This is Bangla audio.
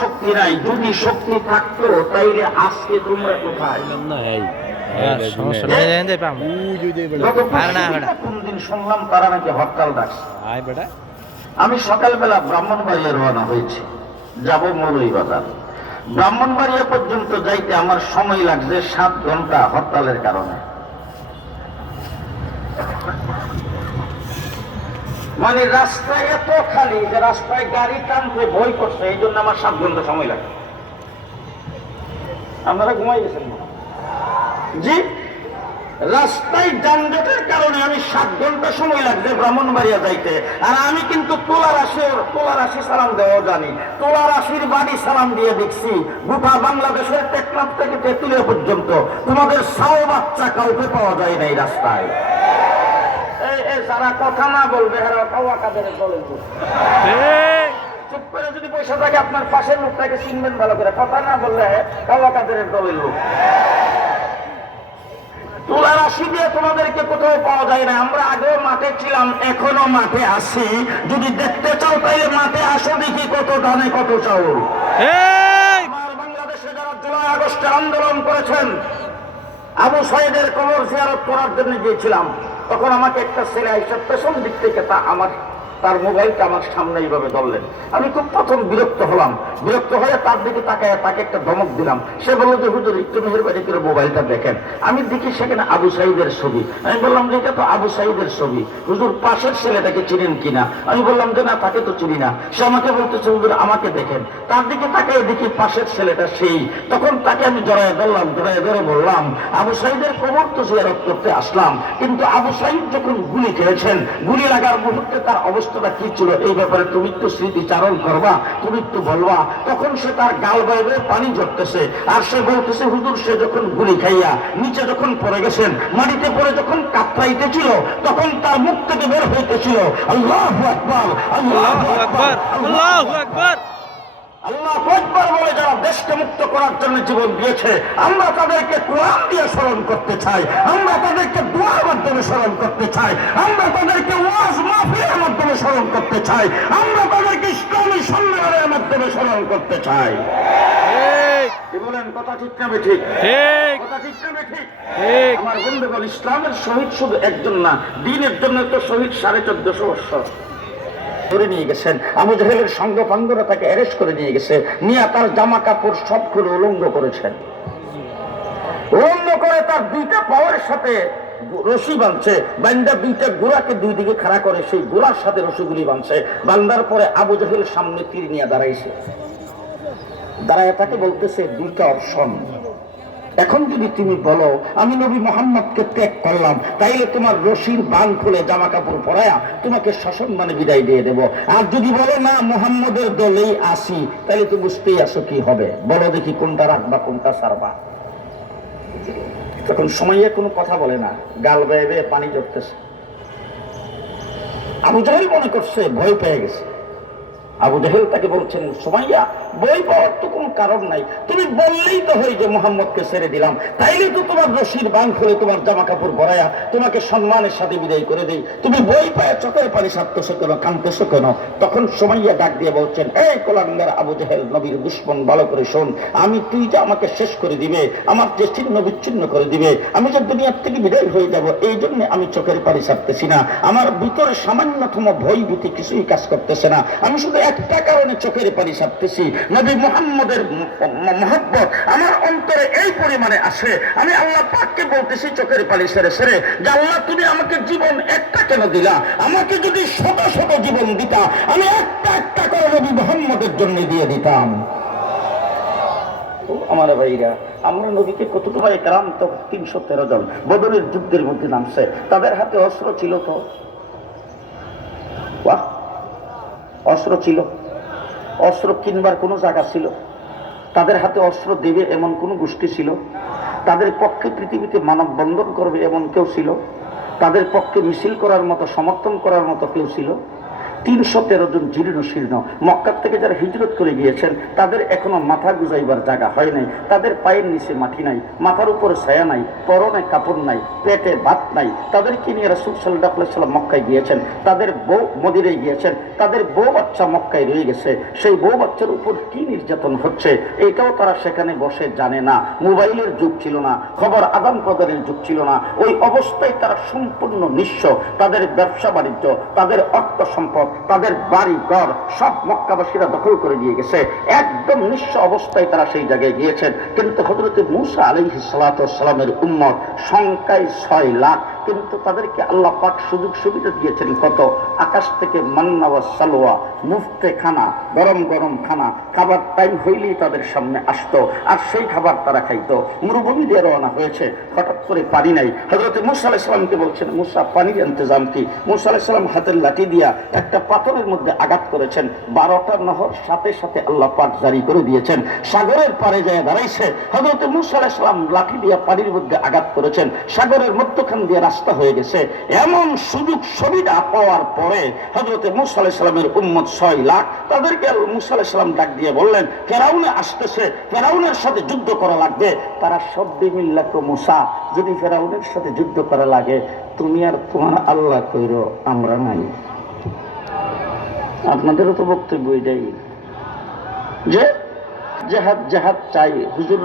শক্তি নাই যদি শক্তি থাকতো তাইলে আজকে তোমরা কোথায়? শুনলাম তারা নাকি হরতাল ডাকছে। আমি সকালবেলা ব্রাহ্মণবাড়িয়া রওনা হয়েছি। যাব মৌলই বাজার ব্রাহ্মণবাড়িয়া পর্যন্ত যাইতে আমার সময় লাগছে সাত ঘণ্টা হরতালের কারণে। মানে রাস্তায় এত খালি যে রাস্তায় গাড়ি টানতে ভয় করছে, এই জন্য আমার সাত ঘণ্টা সময় লাগে। আপনারা ঘুমাই গেছেন জি? রাস্তায় যানজটের কারণে আমি সাত ঘণ্টা সময় লাগছে ব্রাহ্মণবাড়িয়া যাইতে। আর আমি কিন্তু তোলা রাশি তোলা রাশি সালাম দেওয়া জানি। তোলা রাশির বাড়ি সালাম দিয়ে দেখছি, গোটা বাংলাদেশের টেকনাফ থেকে তেতুলিয়া পর্যন্ত তোমাদের সাও বাচ্চা কাউকে পাওয়া যায় না এই রাস্তায়। যারা কথা না বলবে হেরা কাওয়া কাদের চুপ করে যদি পয়সা থাকে আপনার পাশের লোকটাকে চিনবেন ভালো করে। কথা না বললে কাওয়া কাদের দলের লোক তুলা রাশি দিয়ে তোমাদেরকে কোথাও পাওয়া যায় না। আমরা আগেও মাঠে ছিলাম এখনও মাঠে আছি। যদি দেখতে চাও তাইলে মাঠে আসো দেখি কত দানে কত আমার বাংলাদেশে যারা জুলাই আগস্টের আন্দোলন করেছেন আবু সাইদের কবর জিয়ারত করার জন্য গিয়েছিলাম। তখন আমাকে একটা ছেলে এসে পেছন দিক থেকে তা আমার তার মোবাইলটা আমার সামনে এইভাবে ধরলেন। আমি খুব প্রথম বিরক্ত হলাম। বিরক্ত হয়ে তার দিকে তাকায়, তাকে একটা ধমক দিলাম। সে বলল যে, হুজুর, একটু মেহরবানি করে মোবাইলটা দেখেন। আমি দেখি সেখানে আবু সাইদের ছবি। আমি বললাম যে এটা তো আবু সাইদের ছবি। হুজুর, পাশের ছেলেটাকে চিনেন কিনা? আমি বললাম, যে না, তাকে তো চিনি না। সে আমাকে বলতেছে, হুজুর, আমাকে দেখেন। তার দিকে তাকায় দেখি পাশের ছেলেটা সেই। তখন তাকে আমি জড়ায় ধরলাম জড়ায় ধরে বললাম, আবু সাইদের কবর তো জিয়ারত করতে আসলাম। কিন্তু আবু সাইদ যখন গুলি খেয়েছেন, গুলি লাগার মুহূর্তে তার অবস্থাটা কি ছিল? এই ব্যাপারে তুমি তো স্মৃতিচারণ করবা তুমি একটু বলবা। তখন সে তার গাল বাইবে পানি ঝরতেছে। আর সে বলতেছে হুজুর সে যখন গুলি খাইয়া নিচে যখন পড়ে গেছেন মাটিতে পড়ে যখন কাতরাইতেছিল তখন তার মুখ থেকে বের হইতেছিল। আল্লাহ আকবার আল্লাহ আকবার আল্লাহু আকবার। আল্লাহ একবার বলে যারা দেশকে মুক্ত করার জন্য জীবন দিয়েছে আমরা তাদেরকে কোরআন দিয়ে স্মরণ করতে চাই। আমরা তাদেরকে মাধ্যমে স্মরণ করতে চাই। আমরা তাদেরকে ওয়াজ মাহফিলের মাধ্যমে স্মরণ করতে চাই। আমরা তাদেরকে ইসলামী সম্মেলনের মাধ্যমে স্মরণ করতে চাই। বলেন কথা ঠিক না ঠিক। ঠিক। কথা ঠিক না ঠিক ঠিক। আমার বন্ধুগণ ইসলামের শহীদ শুধু একজন না দিনের জন্য তো শহীদ সাড়ে চোদ্দশো বৎসর ধরে নিয়ে গেছেন। আবু জাহেলের সঙ্গ পাঙ্গরা তাকে অ্যারেস্ট করে নিয়ে গেছে। নিয়ে তার জামা কাপড় সব করে উলঙ্গ করেছেন। উলঙ্গ করে তার দুইটা পাওয়ার সাথে রশি বাঁধছে। বান্দা দুইটা গোড়াকে দুই দিকে খাড়া করে, সেই গোড়ার সাথে রশিগুলি বাঁধছে। বান্দার পরে আবু জাহেল সামনে তীর নিয়ে দাঁড়াইছে। দাঁড়ায় তাকে বলতেছে, দুইটা অপশন। এখন যদি তুমি বলো, আমি নবী মোহাম্মদকে ত্যাগ করলাম, তাইলে তোমার রশির বান খুলে জামা কাপড় পরায়া তোমাকে সসম্মানে বিদায় দিয়ে দেব। আর যদি বলো, না, মোহাম্মদের দলেই আসি তাহলে তো বুঝতেই আসো কি হবে। বলো দেখি কোনটা রাখবা, কোনটা সারবা তখন সময়ে কোনো কথা বলে না। গাল বেয়ে বেয়ে পানি জড়তেছে। আবু জাহেল মনে করছে, ভয় পেয়ে গেছে। আবু জাহেল তাকে বলছেন, সোমাইয়া, বই পাওয়ার তো কোনো কারণ নাই। তুমি বললেই তো হয় যে মোহাম্মদকে ছেড়ে দিলাম। তাইলে তো তোমার রশির বান খুলে তোমার জামা কাপড় ভরায়া, তোমাকে সম্মানের সাথে বিদায় করে দেই। তুমি বই পায়ে চোখের পানি সারতেছো কেন কানতেছো কেন? তখন সোমাইয়া ডাক দিয়ে বলছেন এই কোলাঙ্গার আবু জাহেল, নবীর দুশ্মন, ভালো করে শোন। আমি, তুই যে আমাকে শেষ করে দিবে, আমার যে ছিন্ন বিচ্ছিন্ন করে দিবে, আমি যে দুনিয়ার থেকে বিদায় হয়ে যাব, এই জন্য আমি চোখের পানি সারতেছি না। আমার ভিতরে সামান্যতম ভয় ভীতি কিছুই কাজ করতেছে না। আমি শুধু একটা কারণে চোখের পানি সারতেছি নবী মোহাম্মদের মহব্বত আমার অন্তরে এই পরিমাণে আসে। আমি আল্লাহ পাককে বলতেছি, চোখের পানি সেরে সেরে। যে আল্লাহ, তুমি আমাকে জীবন একটা কেন দিলা? আমাকে যদি শত শত জীবন দিতা, আমি একটা একটা করে নবী মোহাম্মদের জন্য দিয়ে দিতাম। আমার ভাইরা, আমরা নদীকে কতটুকু কালাম? তো তিনশো তেরো জন। বদলের যুদ্ধের মধ্যে নামছে। তাদের হাতে অস্ত্র ছিল তো? বাহ! অস্ত্র ছিল। অস্ত্র কিনবার কোনো জায়গা ছিল। তাদের হাতে অস্ত্র দেবে এমন কোনো গোষ্ঠী ছিল। তাদের পক্ষে পৃথিবীতে মানব বন্ধন করবে এমন কেউ ছিল। তাদের পক্ষে মিছিল করার মতো, সমর্থন করার মতো কেউ ছিল। তিনশো তেরো জন জীর্ণ শীর্ণ। মক্কার থেকে যারা হিজরত করে গিয়েছেন, তাদের এখনও মাথা গুজাইবার জায়গা হয় নাই, তাদের পায়ের নিচে মাটি নাই, মাথার উপরে ছায়া নাই, পরনে কাপড় নাই, পেটে ভাত নাই। তাদেরকে নিয়ে রাসুল সাল্লাহ সাল্লাম মক্কায় গিয়েছেন, তাদের বউ মদিরে গিয়েছেন, তাদের বউ বাচ্চা মক্কায় রয়ে গেছে। সেই বউ বাচ্চার উপর কি নির্যাতন হচ্ছে, এটাও তারা সেখানে বসে জানে না। মোবাইলের যুগ ছিল না, খবর আদান প্রদানের যুগ ছিল না। ওই অবস্থায় তারা সম্পূর্ণ নিঃস্ব। তাদের ব্যবসা বাণিজ্য, তাদের অর্থ সম্পদ তাদের বাড়ি, ঘর, সব মক্কাবাসীরা দখল করে দিয়ে গেছে। একদম নিঃস্ব অবস্থায় তারা সেই জায়গায় গিয়েছেন। কিন্তু হজরত মুসা আলী সালাতামের উম্মত সংখ্যায় ছয় লাখ কিন্তু তাদেরকে আল্লাহ পাক সুযোগ সুবিধা দিয়েছেন কত? আকাশ থেকে মান্না ওয়া সালোয়া, মুফতে খানা, গরম গরম খানা, খাবার টাইম হইলেই তাদের সামনে আসতো, আর সেই খাবার তারা খাইতো। মরুভূমি দিয়ে রওনা হয়েছে, হঠাৎ করে পানি নাই। হজরত মুসা আলাইসালামকে বলছেন, মুসা, পানির ইন্তজাম কি? মুসা আলাইসালাম হাতের লাঠি দিয়া একটা পাথরের মধ্যে আঘাত করেছেন। বারোটা নহর সাথে সাথে আল্লাহ পাক জারি করে দিয়েছেন। সাগরের পারে যায় দাঁড়াইছে। হজরত মুসা আলাইসালাম লাঠি দিয়া পানির মধ্যে আঘাত করেছেন। সাগরের মধ্যখান দিয়ে রাস্তা হয়ে গেছে। এমন সুযোগ সুবিধা পাওয়ার পরে হজরত মুসা আলাইসালামের উম্মত ছয় লাখ, তাদেরকে মুসা আলাইসালাম ডাক দিয়ে বললেন, ফেরাউনে আসতেছে, ফেরাউনের সাথে যুদ্ধ করা লাগবে। তারা সব মিল্লা মুসা, যদি ফেরাউনের সাথে যুদ্ধ করা লাগে, তুমি আর তোমার আল্লাহ কইর, আমরা নাই। আপনাদেরও তো বক্তব্য এটাই। যে জেহাদ জেহাদ চাই, হুজুর